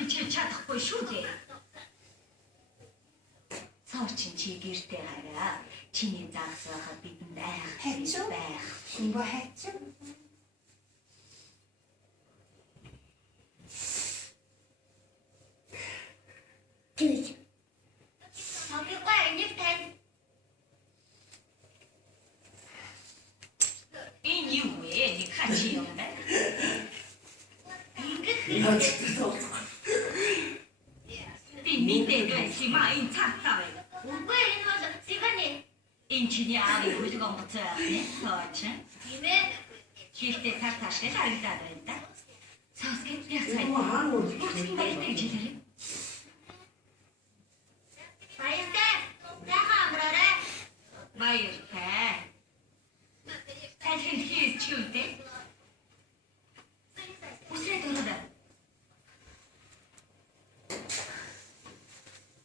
гэж чадахгүй шүү дээ. Сорчин чи гэртээ хараа. Чиний загсаахад бидэнд байх. Шумба хайчих. Түз. Авигаа энийг тань. Энэ юу вэ? Нэг хачи юм байна. Би мэдээд чимаа энэ цаатаа байна. Үгүй энэ бол сиваны. Энэ чиний аавын хөлөг онгоцоо яахны тооч. Тийм ээ. Чифтэй тартааштай харагдаад байна да. Сосгет ясаа.